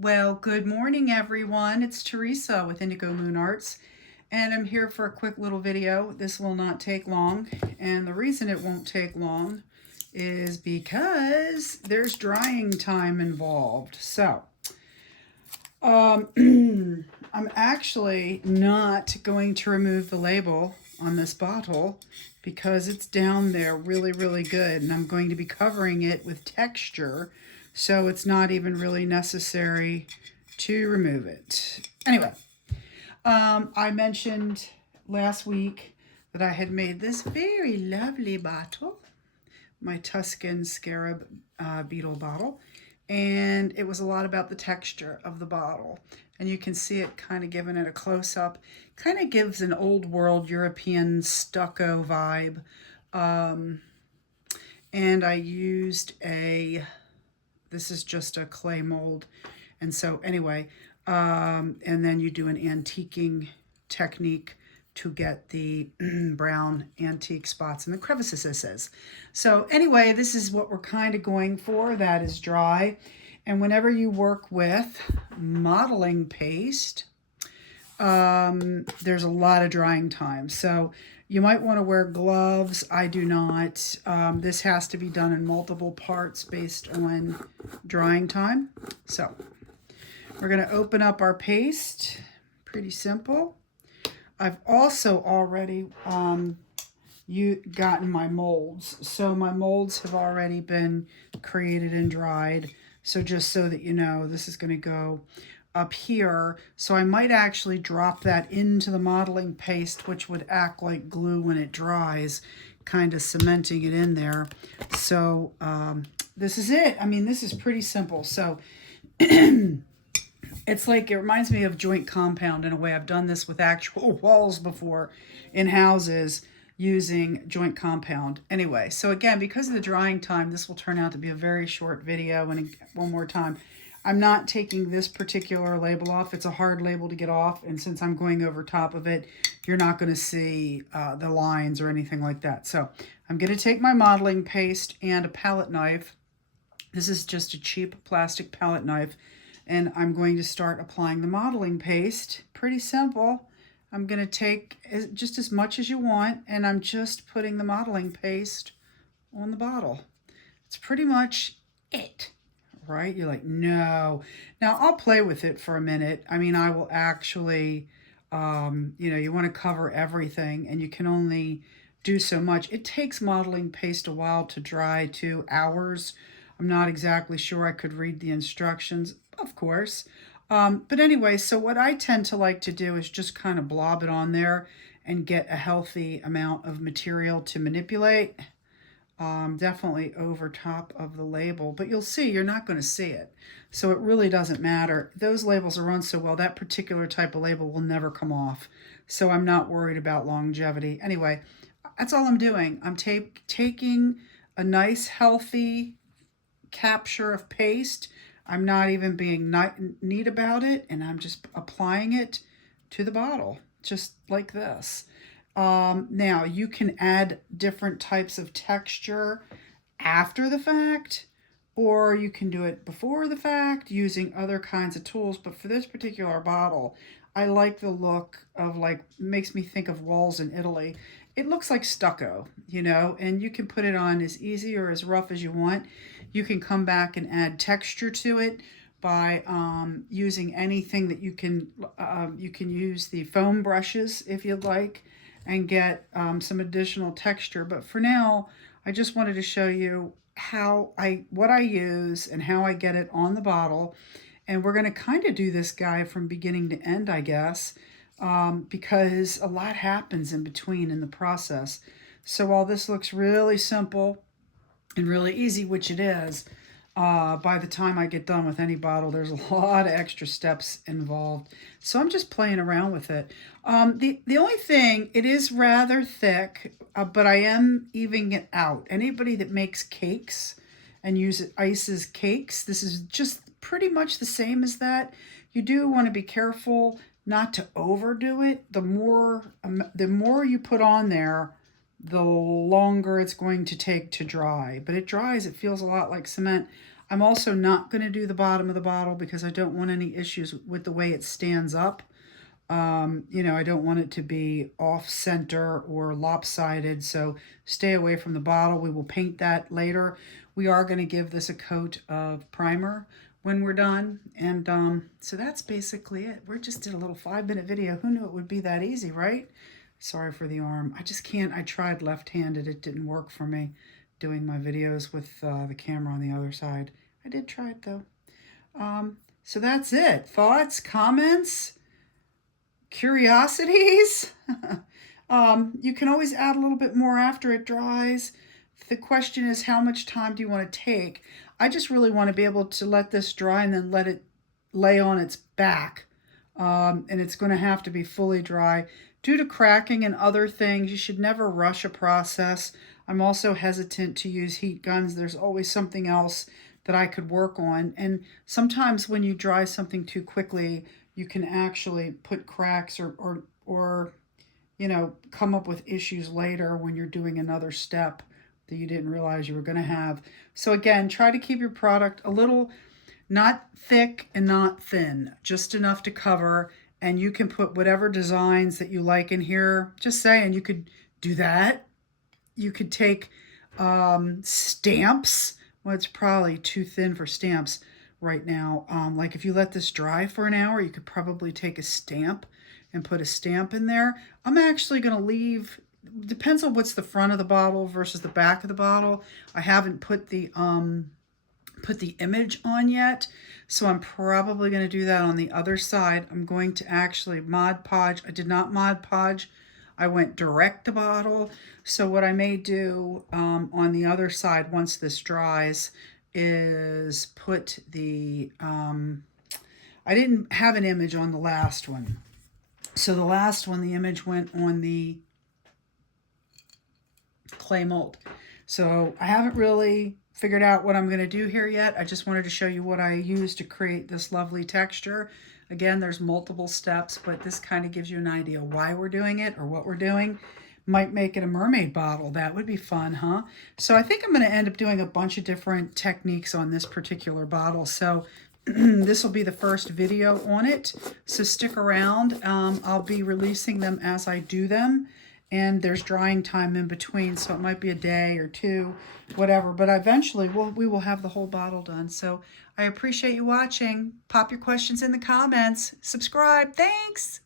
Well, good morning, everyone. It's Teresa with Indigo Moon Arts, and I'm here for a quick little video. This will not take long, and the reason it won't take long is because there's drying time involved. So, I'm actually not going to remove the label on this bottle because it's down there really, really good, and I'm going to be covering it with texture, so it's not even really necessary to remove it. Anyway, I mentioned last week that I had made this very lovely bottle, my Tuscan Scarab beetle bottle, and it was a lot about the texture of the bottle. And you can see it kind of giving it a close-up. Kind of gives an old world European stucco vibe. And I used this is just a clay mold. And so anyway, and then you do an antiquing technique to get the brown antique spots in the crevices, it says. So anyway, this is what we're kind of going for. That is dry. And whenever you work with modeling paste, there's a lot of drying time. So you might want to wear gloves. I do not. This has to be done in multiple parts based on drying time. So we're going to open up our paste. Pretty simple. I've also already gotten my molds. So my molds have already been created and dried. So just so that you know, this is going to go up here. So I might actually drop that into the modeling paste, which would act like glue when it dries, kind of cementing it in there. So this is it. I mean, this is pretty simple. So it's like, it reminds me of joint compound in a way. I've done this with actual walls before in houses using joint compound. Anyway, so again, because of the drying time, this will turn out to be a very short video. And one more time, I'm not taking this particular label off. It's a hard label to get off. And since I'm going over top of it, you're not going to see the lines or anything like that. So I'm going to take my modeling paste and a palette knife. This is just a cheap plastic palette knife. And I'm going to start applying the modeling paste. Pretty simple. I'm going to take just as much as you want, and I'm just putting the modeling paste on the bottle. It's pretty much it, right? You're like, no. Now, I'll play with it for a minute. I mean, I will actually, you want to cover everything, and you can only do so much. It takes modeling paste a while to dry, 2 hours. I'm not exactly sure I could read the instructions, of course. But anyway, so what I tend to like to do is just kind of blob it on there and get a healthy amount of material to manipulate. Definitely over top of the label, but you'll see you're not going to see it. So it really doesn't matter. Those labels are run so well, that particular type of label will never come off. So I'm not worried about longevity. Anyway, that's all I'm doing. I'm taking a nice, healthy capture of paste. I'm not even being neat about it, and I'm just applying it to the bottle, just like this. Now, you can add different types of texture after the fact, or you can do it before the fact using other kinds of tools. But for this particular bottle, I like the look of, like, makes me think of walls in Italy. It looks like stucco, and you can put it on as easy or as rough as you want. You can come back and add texture to it by using anything that you can use the foam brushes if you'd like and get some additional texture. But for now, I just wanted to show you what I use and how I get it on the bottle. And we're going to kind of do this guy from beginning to end, I guess, because a lot happens in between in the process. So while this looks really simple and really easy, which it is, by the time I get done with any bottle, there's a lot of extra steps involved. So I'm just playing around with it. The only thing, it is rather thick, but I am evening it out. Anybody that makes cakes and ices cakes, this is just pretty much the same as that. You do want to be careful not to overdo it. The more you put on there, the longer it's going to take to dry. But it dries, it feels a lot like cement. I'm also not going to do the bottom of the bottle because I don't want any issues with the way it stands up. You know, I don't want it to be off center or lopsided, so stay away from the bottle. We will paint that later. We are going to give this a coat of primer when we're done. And so that's basically it. We just did a little 5-minute video. Who knew it would be that easy, right? Sorry for the arm. I just can't. I tried left-handed. It didn't work for me doing my videos with the camera on the other side. I did try it though. So that's it. Thoughts, comments, curiosities? You can always add a little bit more after it dries. The question is, how much time do you want to take? I just really want to be able to let this dry and then let it lay on its back. And it's going to have to be fully dry. Due to cracking and other things, you should never rush a process. I'm also hesitant to use heat guns. There's always something else that I could work on. And sometimes when you dry something too quickly, you can actually put cracks or you know, come up with issues later when you're doing another step that you didn't realize you were going to have. So again, try to keep your product a little, not thick and not thin, just enough to cover. And you can put whatever designs that you like in here. Just saying, you could do that. You could take stamps. Well, it's probably too thin for stamps right now. Like if you let this dry for an hour, you could probably take a stamp and put a stamp in there. I'm actually going to leave, depends on what's the front of the bottle versus the back of the bottle. I haven't put the image on yet, so I'm probably going to do that on the other side. I'm going to actually Mod Podge. I did not Mod Podge. I went direct to bottle. So what I may do on the other side once this dries is put the, I didn't have an image on the last one. So the last one, the image went on the clay mold. So I haven't really figured out what I'm going to do here yet. I just wanted to show you what I used to create this lovely texture. Again, there's multiple steps, but this kind of gives you an idea why we're doing it or what we're doing. Might make it a mermaid bottle. That would be fun, huh? So I think I'm going to end up doing a bunch of different techniques on this particular bottle. So this will be the first video on it. So stick around. I'll be releasing them as I do them. And there's drying time in between, so it might be a day or two, whatever. But eventually we will have the whole bottle done. So I appreciate you watching. Pop your questions in the comments. Subscribe. Thanks.